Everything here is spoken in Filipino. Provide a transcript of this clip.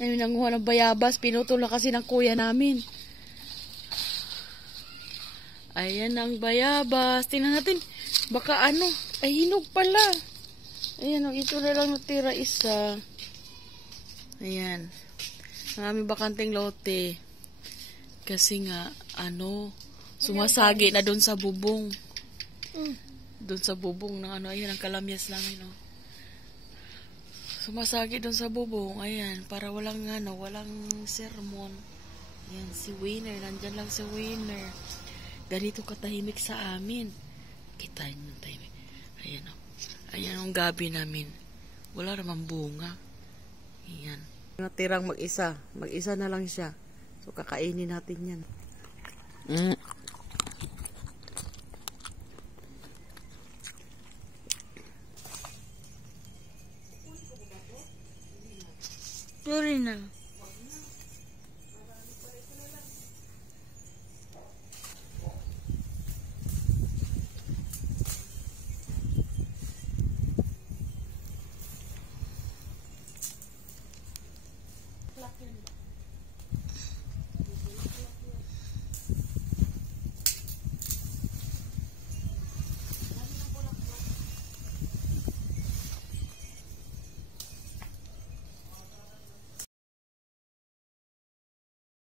Ayun, nanguha ng bayabas. Pinutol na kasi ng kuya namin. Ayan ang bayabas. Tingnan natin. Baka ano. Ay, hinog pala. Ayan, ito na lang natira isa. Ayan. Ang aming bakanteng lote. Kasi nga, sumasagi na doon sa bubong. Doon sa bubong ng ayan ang kalamyas namin, Sumasagi doon sa bubong, ayan, para walang sermon. Ayan, si Winner, nandyan lang si Winner. Ganito katahimik sa amin. Kitain mo tahimik. Ayan, ayan ang gabi namin. Wala namang bunga. Ayan. Natirang mag-isa na lang siya. So, kakainin natin yan. Sorry na.